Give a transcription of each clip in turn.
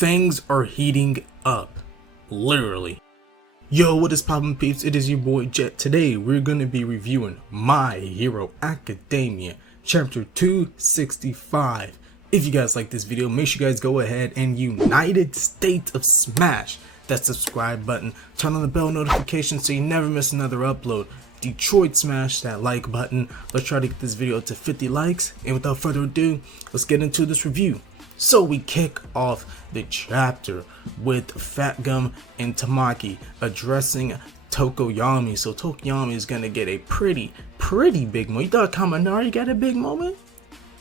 Things are heating up, literally. Yo, what is poppin' peeps? It is your boy Jet. Today we're gonna be reviewing My Hero Academia chapter 265. If you guys like this video, make sure you guys go ahead and United States of smash that subscribe button, turn on the bell notification so you never miss another upload. Detroit, smash that like button. Let's try to get this video to 50 likes, and without further ado, let's get into this review. So we kick off the chapter with Fat Gum and Tamaki addressing Tokoyami. So Tokoyami is gonna get a pretty big moment. You thought Kaminari got a big moment?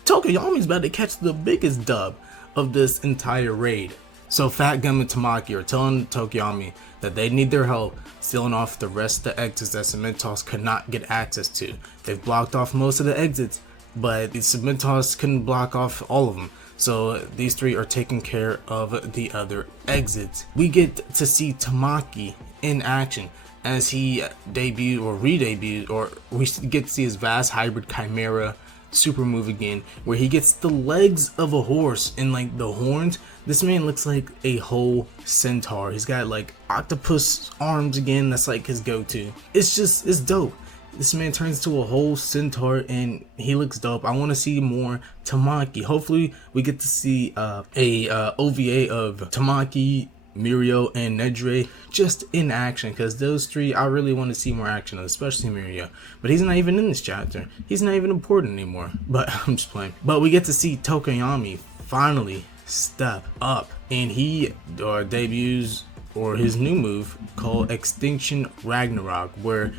Tokoyami's about to catch the biggest dub of this entire raid. So Fat Gum and Tamaki are telling Tokoyami that they need their help sealing off the rest of the exits that Cementos could not get access to. They've blocked off most of the exits, but the Cementos couldn't block off all of them. So these three are taking care of the other exits. We get to see Tamaki in action as he debuted or re-debuted, or we get to see his vast hybrid chimera super move again, where he gets the legs of a horse and like the horns. This man looks like a whole centaur. He's got like octopus arms again. That's like his go-to. It's dope. This man turns to a whole centaur and he looks dope. I want to see more Tamaki. Hopefully we get to see a OVA of Tamaki, Mirio, and Nedre just in action, because those three I really want to see more action of, especially Mirio. But he's not even in this chapter. He's not even important anymore. But I'm just playing. But we get to see Tokoyami finally step up, and he debuts or his new move called Extinction Ragnarok, where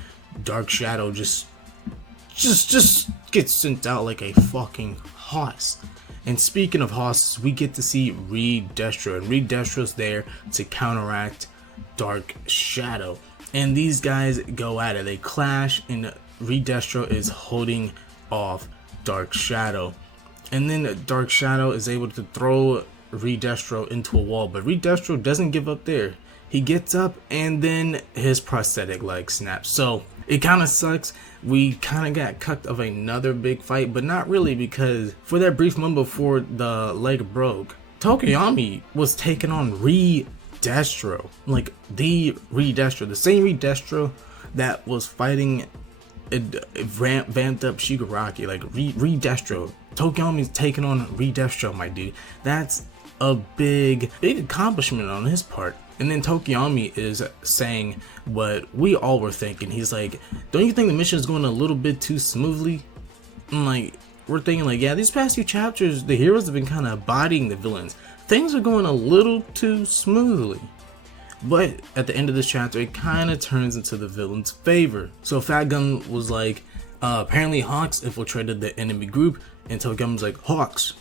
Dark Shadow just gets sent out like a fucking hoss. And speaking of hosses, we get to see Reed Destro, and Reed Destro's there to counteract Dark Shadow. And these guys go at it. They clash, and Reed Destro is holding off Dark Shadow. And then Dark Shadow is able to throw Reed Destro into a wall, but Reed Destro doesn't give up there. He gets up and then his prosthetic leg snaps. So it kind of sucks. We kind of got cucked of another big fight, but not really, because for that brief moment before the leg broke, Tokoyami was taking on Reed Destro. Like the Reed Destro, the same Reed Destro that was fighting vamped up Shigaraki. Like Reed Destro. Tokoyami's taking on Reed Destro, my dude. That's a big accomplishment on his part. And then Tokoyami is saying what we all were thinking. He's like, don't you think the mission is going a little bit too smoothly? And like, we're thinking like, yeah, these past few chapters, the heroes have been kind of bodying the villains. Things are going a little too smoothly. But at the end of this chapter, it kind of turns into the villain's favor. So Fat Gum was like, apparently Hawks infiltrated the enemy group. And Tokoyami's like, Hawks?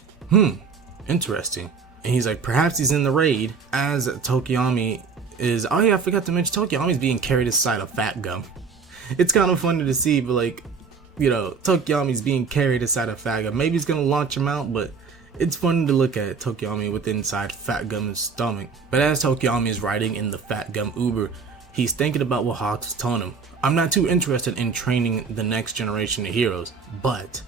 Interesting. And he's like, perhaps he's in the raid, as Tokoyami is, oh yeah, I forgot to mention, Tokoyami's being carried aside of Fat Gum. It's kind of funny to see, but like, you know, Tokoyami's being carried aside of Fat Gum. Maybe he's gonna launch him out, but it's funny to look at Tokoyami with inside Fat Gum's stomach. But as Tokoyami is riding in the Fat Gum Uber, he's thinking about what Hawks was telling him. I'm not too interested in training the next generation of heroes, but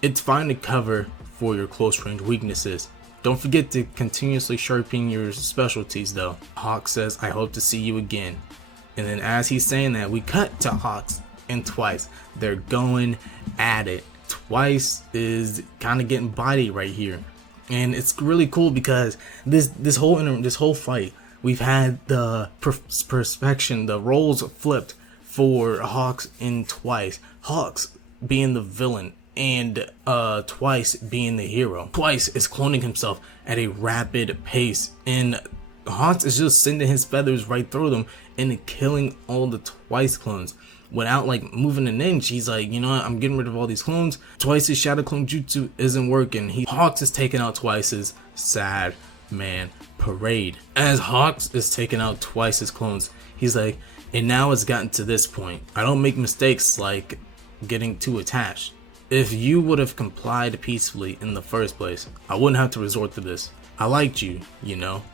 it's fine to cover for your close range weaknesses. Don't forget to continuously sharpen your specialties though. Hawks says, I hope to see you again. And then as he's saying that, we cut to Hawks and Twice. They're going at it. Twice is kind of getting body right here. And it's really cool because this whole fight, we've had the perspection, the roles flipped for Hawks and Twice. Hawks being the villain, and Twice being the hero. Twice is cloning himself at a rapid pace, and Hawks is just sending his feathers right through them and killing all the Twice clones without like moving an inch. He's like, you know what, I'm getting rid of all these clones. Twice's shadow clone jutsu isn't working. Hawks is taking out Twice's sad man parade. As Hawks is taking out Twice's clones, he's like, and now it's gotten to this point. I don't make mistakes like getting too attached. If you would have complied peacefully in the first place, I wouldn't have to resort to this. I liked you, you know.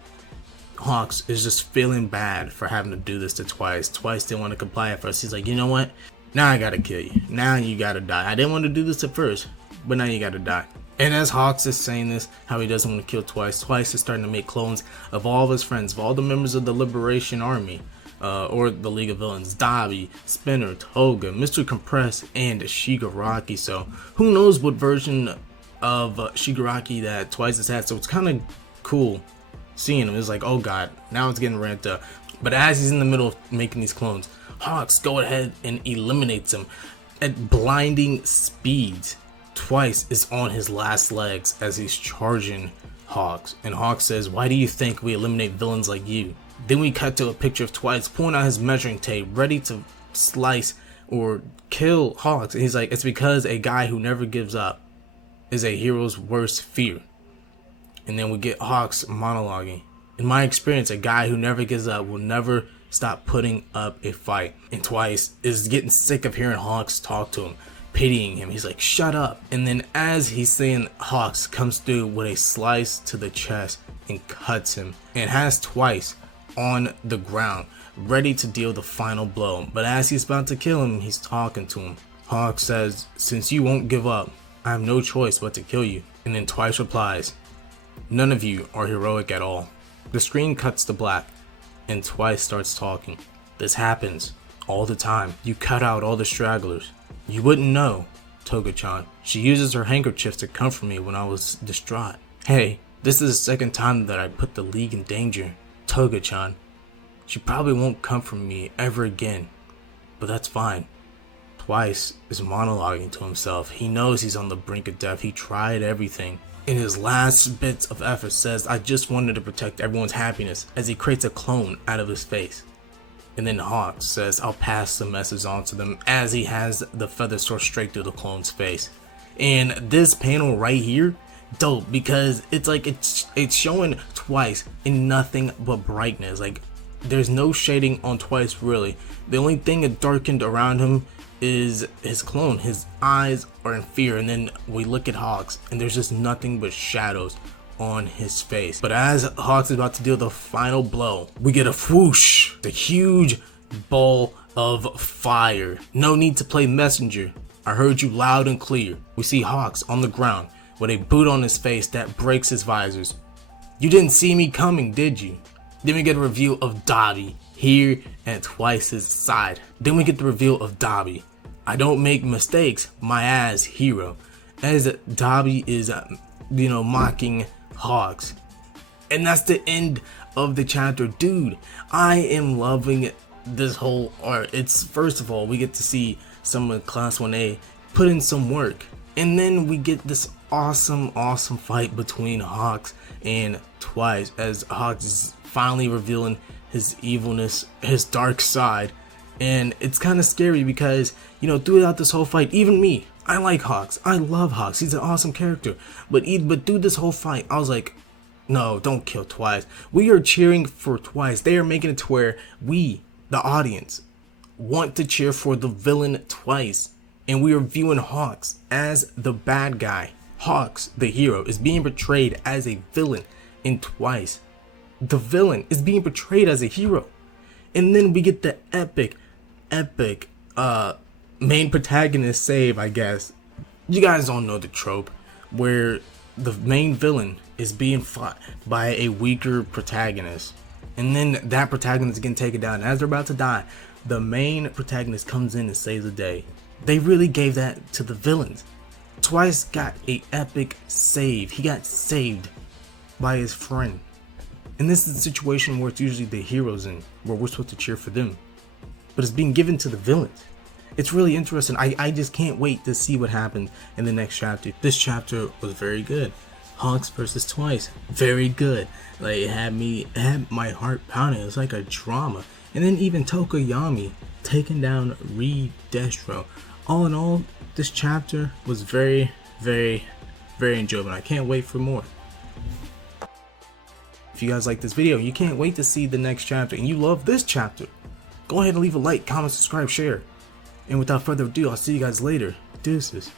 Hawks is just feeling bad for having to do this to Twice. Twice didn't want to comply at first. He's like, you know what? Now I gotta kill you. Now you gotta die. I didn't want to do this at first, but now you gotta die. And as Hawks is saying this, how he doesn't want to kill Twice, Twice is starting to make clones of all of his friends, of all the members of the Liberation Army, or the League of Villains, Dabi, Spinner, Toga, Mr. Compress, and Shigaraki. So who knows what version of Shigaraki that Twice has had. So it's kind of cool seeing him. It's like, oh god, now it's getting ramped up. But as he's in the middle of making these clones, Hawks go ahead and eliminates him at blinding speeds. Twice is on his last legs as he's charging Hawks, and Hawks says, why do you think we eliminate villains like you? Then we cut to a picture of Twice pulling out his measuring tape, ready to slice or kill Hawks. And he's like, it's because a guy who never gives up is a hero's worst fear. And then we get Hawks monologuing. In my experience, a guy who never gives up will never stop putting up a fight. And Twice is getting sick of hearing Hawks talk to him, pitying him. He's like, shut up. And then as he's saying, Hawks comes through with a slice to the chest and cuts him, and has Twice on the ground, ready to deal the final blow. But as he's about to kill him, he's talking to him. Hawks says, since you won't give up, I have no choice but to kill you. And then Twice replies, none of you are heroic at all. The screen cuts to black, and Twice starts talking. This happens all the time. You cut out all the stragglers. You wouldn't know, Toga-chan. She uses her handkerchief to comfort me when I was distraught. Hey, this is the second time that I put the League in danger, Toga-chan. She probably won't comfort me ever again, but that's fine. Twice is monologuing to himself. He knows he's on the brink of death. He tried everything. In his last bits of effort says, I just wanted to protect everyone's happiness, as he creates a clone out of his face. And then Hawks says, I'll pass the message on to them, as he has the feather soar straight through the clone's face. And this panel right here, dope, because it's like it's showing Twice in nothing but brightness. Like, there's no shading on Twice really. The only thing that darkened around him is his clone. His eyes are in fear, and then we look at Hawks and there's just nothing but shadows on his face. But as Hawks is about to deal the final blow, we get a whoosh, the huge ball of fire. No need to play messenger. I heard you loud and clear. We see Hawks on the ground with a boot on his face that breaks his visors. You didn't see me coming, did you? Then we get a reveal of Dabi here at Twice's side. Then we get the reveal of Dabi. I don't make mistakes, my ass hero. As Dabi is, mocking Hawks. And that's the end of the chapter. Dude, I am loving this whole art. It's, first of all, we get to see some of Class 1A put in some work. And then we get this awesome fight between Hawks and Twice, as Hawks is finally revealing his evilness, his dark side. And it's kind of scary because, throughout this whole fight, even me, I like Hawks. I love Hawks. He's an awesome character. But through this whole fight, I was like, no, don't kill Twice. We are cheering for Twice. They are making it to where we, the audience, want to cheer for the villain Twice. And we are viewing Hawks as the bad guy. Hawks, the hero, is being portrayed as a villain in Twice. The villain is being portrayed as a hero. And then we get the epic main protagonist save, I guess. You guys all know the trope where the main villain is being fought by a weaker protagonist, and then that protagonist is getting taken down. And as they're about to die, the main protagonist comes in and saves the day. They really gave that to the villains. Twice got a epic save. He got saved by his friend. And this is a situation where it's usually the heroes in, where we're supposed to cheer for them, but it's being given to the villains. It's really interesting. I just can't wait to see what happens in the next chapter. This chapter was very good. Hawks versus Twice, very good. Like, it had my heart pounding. It was like a drama. And then even Tokoyami taking down Reed Destro. All in all, this chapter was very enjoyable. I can't wait for more. If you guys like this video, you can't wait to see the next chapter, and you love this chapter, go ahead and leave a like, comment, subscribe, share. And without further ado, I'll see you guys later. Deuces.